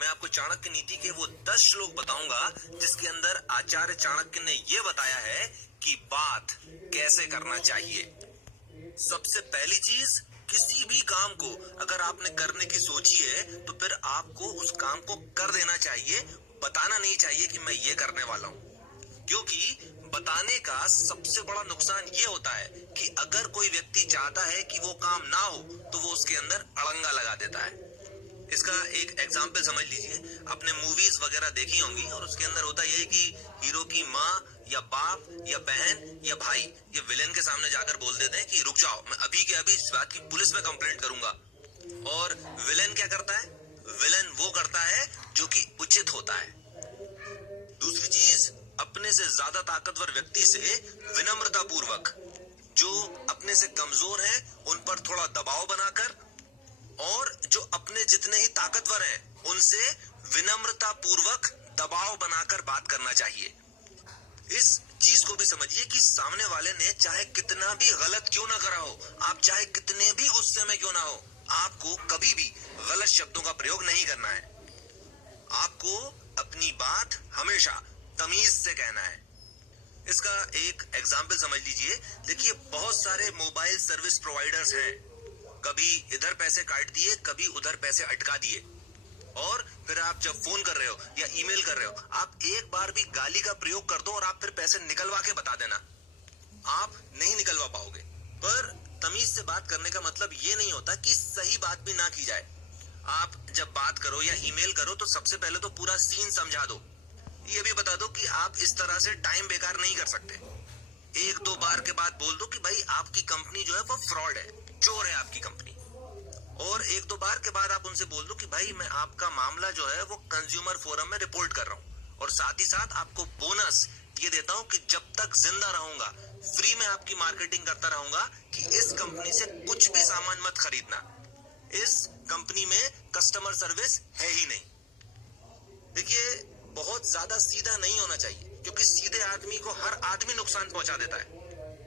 मैं आपको चाणक्य नीति के वो 10 श्लोक बताऊंगा जिसके अंदर आचार्य चाणक्य ने ये बताया है कि बात कैसे करना चाहिए। सबसे पहली चीज, किसी भी काम को अगर आपने करने की सोची है तो फिर आपको उस काम को कर देना चाहिए। बताना नहीं चाहिए कि मैं ये करने वाला हूँ, क्योंकि बताने का सबसे बड़ा नुकसान ये होता है कि अगर कोई व्यक्ति चाहता है कि वो काम ना हो तो वो उसके अंदर अड़ंगा लगा देता है। इसका एक एग्जाम्पल समझ लीजिए, आपने मूवीज वगैरह देखी होंगी और उसके अंदर होता यह है कि हीरो की माँ या बाप या बहन या भाई ये विलेन के सामने जाकर बोल देते हैं कि रुक जाओ, मैं अभी के अभी इस बात की पुलिस में कंप्लेंट करूंगा। और विलेन क्या करता है? विलेन वो करता है जो कि उचित होता है। दूसरी चीज, अपने से ज्यादा ताकतवर व्यक्ति से विनम्रता पूर्वक, जो अपने से कमजोर हैं उन पर थोड़ा दबाव बनाकर, और जो अपने जितने ही ताकतवर हैं उनसे विनम्रता पूर्वक दबाव बनाकर बात करना चाहिए। इस चीज को भी समझिए कि सामने वाले ने चाहे कितना भी गलत क्यों ना करा हो, आप चाहे कितने भी गुस्से में क्यों ना हो, आपको कभी भी गलत शब्दों का प्रयोग नहीं करना है। आपको अपनी बात हमेशा तमीज से कहना है। इसका एक एग्जाम्पल समझ लीजिए। देखिए, बहुत सारे मोबाइल सर्विस प्रोवाइडर्स हैं, कभी इधर पैसे काट दिए, कभी उधर पैसे अटका दिए, और फिर आप जब फोन कर रहे हो या ईमेल कर रहे हो, आप एक बार भी गाली का प्रयोग कर दो और आप फिर पैसे निकलवा के बता देना, आप नहीं निकलवा पाओगे। पर तमीज से बात करने का मतलब ये नहीं होता कि सही बात भी ना की जाए। आप जब बात करो या ईमेल करो तो सबसे पहले तो पूरा सीन समझा दो, ये भी बता दो कि आप इस तरह से टाइम बेकार नहीं कर सकते। एक दो बार के बाद बोल दो कि भाई आपकी कंपनी जो है वो फ्रॉड है, चोर है आपकी कंपनी। और एक दो बार के बाद आप उनसे बोल दो कि भाई मैं आपका मामला जो है वो कंज्यूमर फोरम में रिपोर्ट कर रहा हूँ, और साथ ही साथ आपको बोनस ये देता हूँ कि जब तक जिंदा रहूंगा फ्री में आपकी मार्केटिंग करता रहूंगा कि इस कंपनी से कुछ भी सामान मत खरीदना, इस कंपनी में कस्टमर सर्विस है ही नहीं। देखिए, बहुत ज्यादा सीधा नहीं होना चाहिए, क्योंकि सीधे आदमी को हर आदमी नुकसान पहुंचा देता है।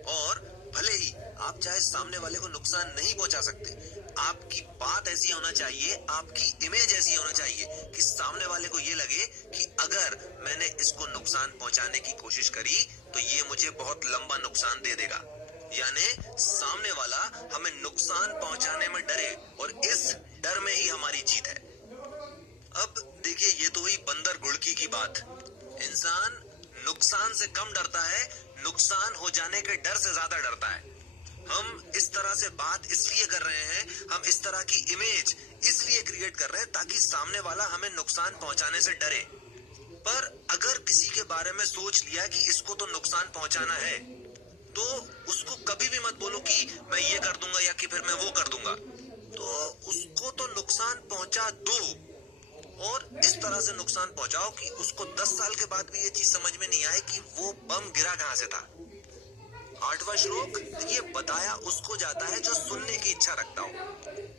और भले ही आप चाहे सामने वाले को नुकसान नहीं पहुंचा सकते, आपकी बात ऐसी होना चाहिए, आपकी इमेज ऐसी होना चाहिए कि सामने वाले को ये लगे कि अगर मैंने इसको नुकसान पहुंचाने की कोशिश करी तो ये मुझे बहुत लंबा नुकसान दे देगा। यानी सामने वाला हमें नुकसान पहुंचाने में डरे, और इस डर में ही हमारी जीत है। अब देखिए, ये तो हुई बंदर गुड़की की बात। इंसान नुकसान से कम डरता है, नुकसान हो जाने के डर से ज्यादा डरता है। हम इस तरह से बात इसलिए कर रहे हैं, हम इस तरह की इमेज इसलिए क्रिएट कर रहे हैं ताकि सामने वाला हमें नुकसान पहुंचाने से डरे। पर अगर किसी के बारे में सोच लिया कि इसको तो नुकसान पहुंचाना है, तो उसको कभी भी मत बोलो कि मैं ये कर दूंगा या कि फिर मैं वो कर दूंगा। तो उसको तो नुकसान पहुंचा दो, और इस तरह से नुकसान पहुंचाओ कि उसको 10 साल के बाद भी ये चीज समझ में नहीं आए कि वो बम गिरा कहां से था। 8वां श्लोक, ये बताया उसको जाता है जो सुनने की इच्छा रखता हो,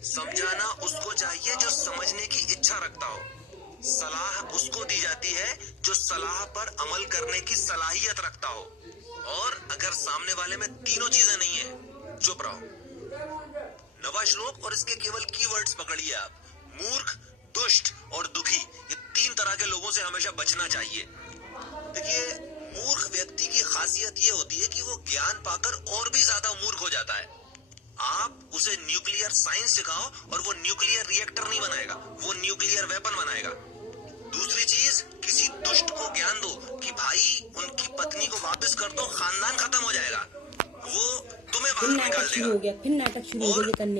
समझाना उसको चाहिए जो समझने की इच्छा रखता हो, सलाह उसको दी जाती है जो सलाह पर अमल करने की सलाहियत रखता हो, और अगर सामने वाले में तीनों चीजें नहीं है, चुप रहो। 9वां श्लोक, और इसके केवल कीवर्ड्स पकड़िए आप। मूर्ख, दुष्ट और दुखी, ये 3 तरह के लोगों से हमेशा बचना चाहिए। देखिए, मूर्ख व्यक्ति की खासियत ये होती है कि वो ज्ञान पाकर और भी ज्यादा मूर्ख हो जाता है। आप उसे न्यूक्लियर साइंस सिखाओ और वो न्यूक्लियर रिएक्टर नहीं बनाएगा, वो न्यूक्लियर वेपन बनाएगा। दूसरी चीज, किसी दुष्ट को ज्ञान दो कि भाई उनकी पत्नी को वापस कर दो, खानदान खत्म हो जाएगा, वो तुम्हें बाहर निकाल देगा। फिर नाटक शुरू हो गया करने।